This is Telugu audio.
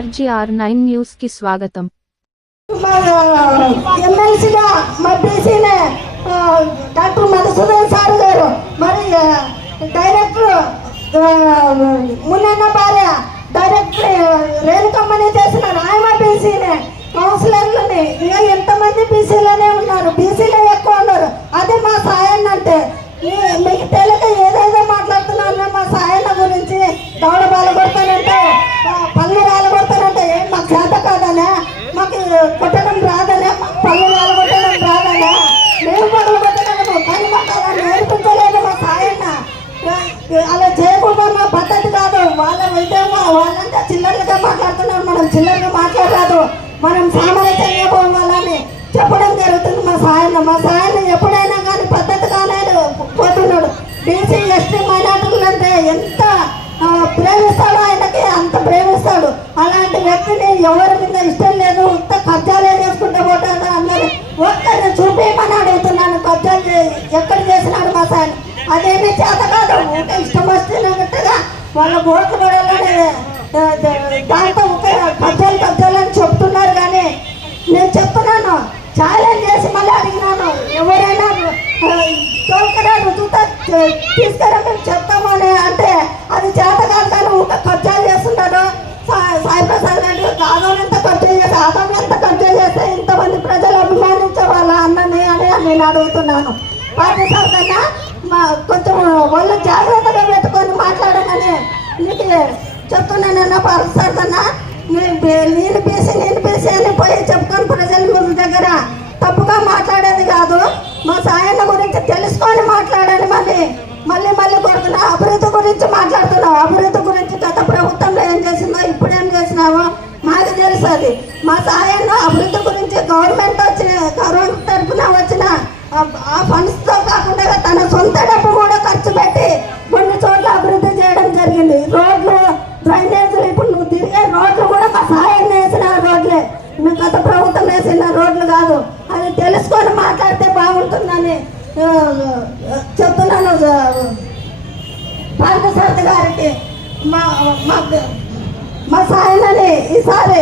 ఆర్జీఆర్ నైన్ న్యూస్కి స్వాగతం. ఎమ్మెల్సీగా మా బీసీనే డాక్టర్ మధుసూదన్ సార్ గారు మరి డైరెక్టర్ మున్నన్న భార్య డైరెక్టర్ రేణుకమ్మని చేసిన రాయమ బీసీనే కౌన్సిలర్లని ఇంకా ఎంతమంది బీసీలోనే ఉన్నారు? బీసీలో ఎక్కువ ఉన్నారు అదే మా సాయన్న అంటే మీ- మీకు తెలియక ఏదేదో మాట్లాడుతున్నారు మా సాయన్న గురించి దౌడ బాల కొడతానంటే ఆ, పళ్ళు బాల కొడతానంటే ఏం మాకు చేత కాదనే మాకు కొట్టడం రాదనే మాకు పళ్ళు బాల కొట్టడం రాదనే. మేము పళ్ళు కొట్టడం పని పట్టాలని నేర్పించలేదు మా సాయన్న. అలా చేయకుండా మా పద్ధతి కాదు. వాళ్ళ విధంగా వాళ్ళంతా చిల్లరగా మాట్లాడుతున్నారు. మనం చిల్లరగా మాట్లాడరాదు. మనం సామరస్యంగా పోవాలని చెప్పడం జరుగుతుంది మా సాయన్న. మా సాయన్న ఎప్పుడైనా కానీ పద్ధతి పద్ధతిగానే పోతున్నాడు. బీసీ ఎస్టీ మైనార్టీలు అంటే ఎంత ప్రేమిస్తాడు? ఆయనకి అంత ప్రేమిస్తాడు. అలాంటి వ్యక్తిని ఎవరి మీద ఇష్టం లేదు. ఇంత కబ్జాలే చేసుకుంటే పోతాడు? అందరు ఒక్కరిని చూపించమని అడుగుతున్నాను. కబ్జాలు చే- ఎక్కడ చేసినాడు మా సార్? అదేమీ చేత కాదు. ఊరికే ఇష్టం వస్తున్నట్టుగా వాళ్ళ ఓట్లు పడాలని దాంతో ఒక కబ్జాలు కబ్జాలు అని చెప్తున్నారు కానీ నేను చెప్తున్నాను. ఛాలెంజ్ చేసి మళ్ళీ అడిగినాను. ఎవరైనా తోలుకరా రుజువుతో తీసుకెళ్ళి నేను అడుగుతున్నాను పార్టీ కన్నా మా కొంచెం వాళ్ళు జాగ్రత్తగా పెట్టుకొని మాట్లాడమని నీకు చెప్తున్నానన్న పార్టీ కన్నా నేను నేను పీసి నేను పీసి అని పోయి చెప్పుకొని ప్రజల ముందు దగ్గర తప్పుగా మాట్లాడేది కాదు. మా సాయన్న గురించి తెలుసుకొని మాట్లాడండి మళ్ళీ. మళ్ళీ మళ్ళీ కొడుతున్నా అభివృద్ధి గురించి మాట్లాడుతున్నావు. అభివృద్ధి గురించి గత ప్రభుత్వంలో ఏం చేసిందో ఇప్పుడు ఏం చేసినావో మాకు తెలుసు అది. మా సాయన్న అభివృద్ధి నుంచి గవర్నమెంట్ వచ్చిన గవర్నమెంట్ తరఫున వచ్చిన ఆ- ఫండ్స్తో కాకుండా తన సొంత డబ్బు కూడా ఖర్చు పెట్టి కొన్ని చోట్ల అభివృద్ధి చేయడం జరిగింది. రోడ్లు డ్రైనేజీలు ఇప్పుడు నువ్వు తిరిగే రోడ్లు కూడా మా సాయన్న వేసిన రోడ్లే. నువ్వు గత ప్రభుత్వం వేసిన రోడ్లు కాదు. అది తెలుసుకొని మాట్లాడితే బాగుంటుందని చెప్తున్నాను పార్థసారథి గారికి. మా మా సాయనని ఈసారి